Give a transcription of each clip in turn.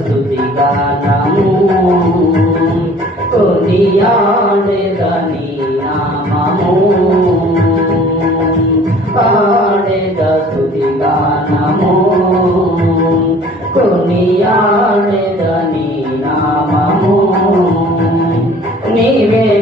స్థుతిగానము కొనియాడేదని నామము. పాడేద స్థుతిగానము కొనియాడేదని నామము. నీవే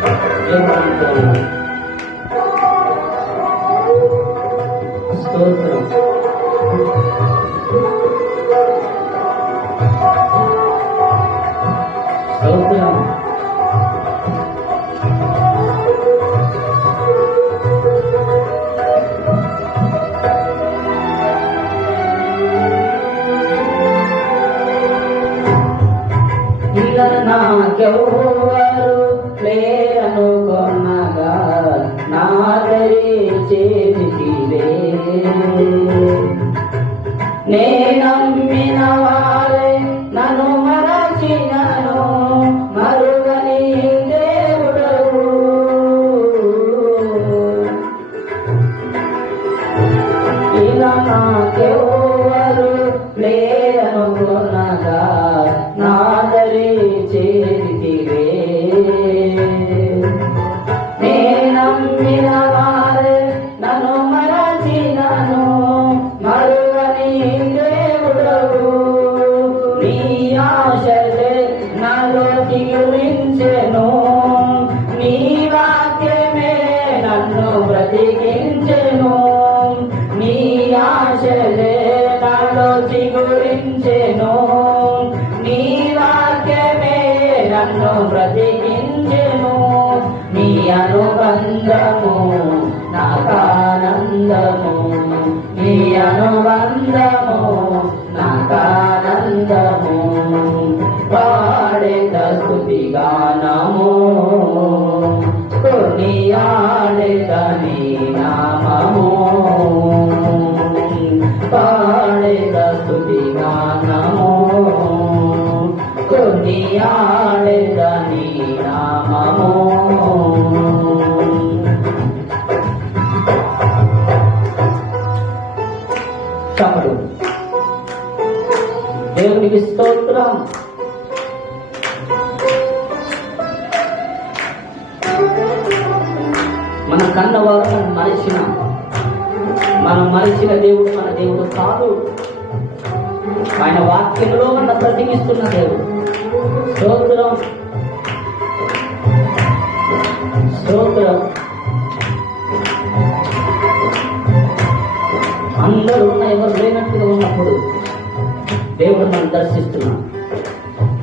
Gracias. Nenam నీ అనుబంధము నాకానందము పాడేత స్థుతిగానము. కొనియాడేత నీ నామము పాడేత స్థుతిగానము. కొనియా నీకు స్తోత్రం. మన కన్నవారు మనం మరిచిన మనం మరిచిన దేవుడు మన దేవుడు కాదు. ఆయన వాక్యంలో మన ప్రతిగిస్తున్న దేవుడు. స్తోత్రం. స్తోత్రం. దేవుడు మనం దర్శిస్తున్నాం.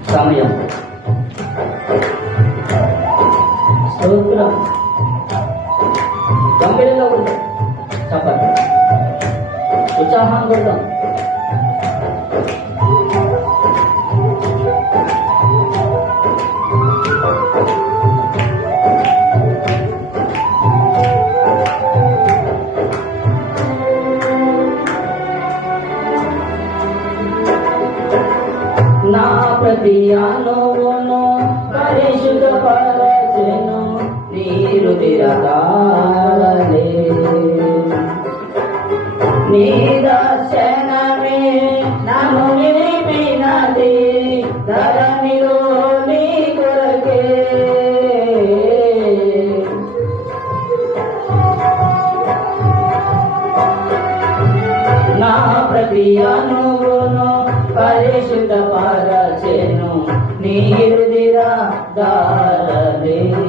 సమయం. ప్రభువును పరిశుద్ధపరచెను నీరు తిరగాలే నీ దర్శనమే పరిశుద్ధ పరచే वीर निराधार मेरी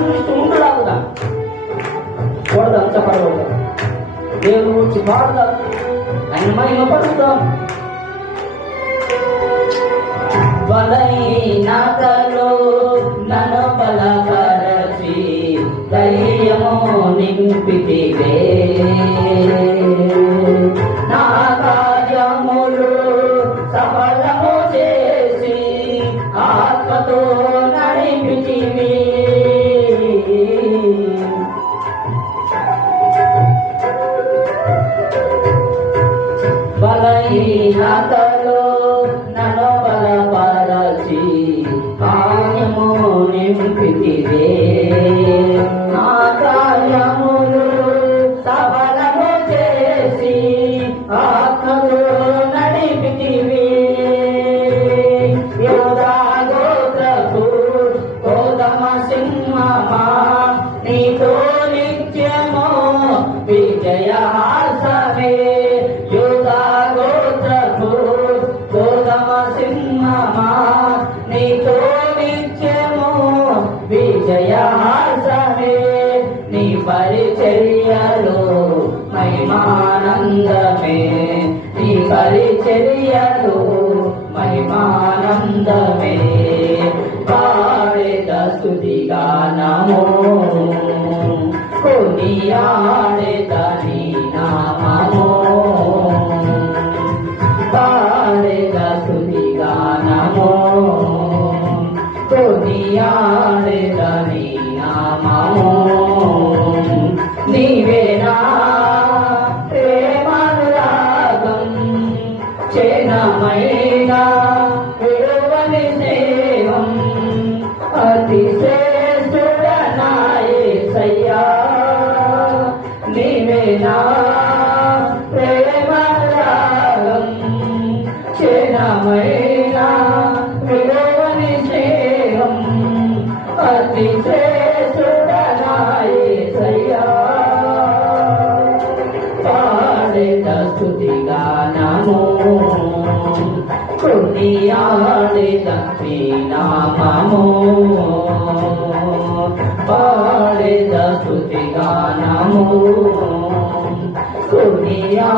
ಅನುಭವಿಸ್ತು ಉಂಟಾಗುದ ಹೊಡೆದ ಅಂತ ಪಡಬಹುದು ದೇವರು ಬಾರದ ನನ್ನ ಮಹಿಮ ಪಡುತ್ತ ಬಲೈನಾಗಲೋ కొనియాడేదని నామో. పాడేద సుదిగానమో కొనియాడేదని నామో నీవేనా ప్రేమనురాగం చేనమై స్తుతిగానము సునియా